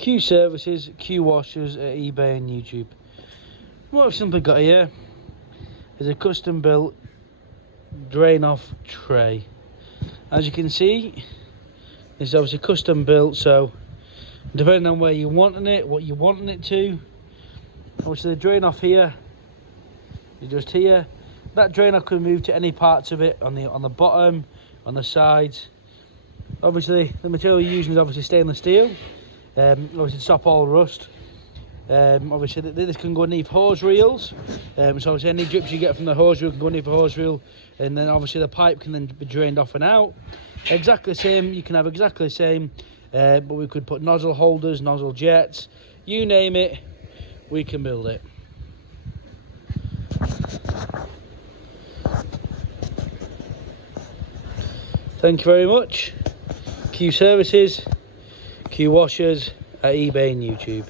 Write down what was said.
Q services, Q washers at eBay and YouTube. What I've simply got here is a custom built drain off tray. As you can see, it's obviously custom built, so depending on where you're wanting it, what you're wanting it to, obviously the drain off here is just here. That drain off can move to any parts of it, on the bottom, on the sides. Obviously the material you're using is obviously stainless steel, obviously to stop all rust. Obviously this can go underneath hose reels, so obviously any drips you get from the hose reel can go underneath the hose reel, and then obviously the pipe can then be drained off and out. Exactly the same, you can have exactly the same, but we could put nozzle holders, nozzle jets, you name it, we can build it. Thank you very much. Q services, Q washers at eBay and YouTube.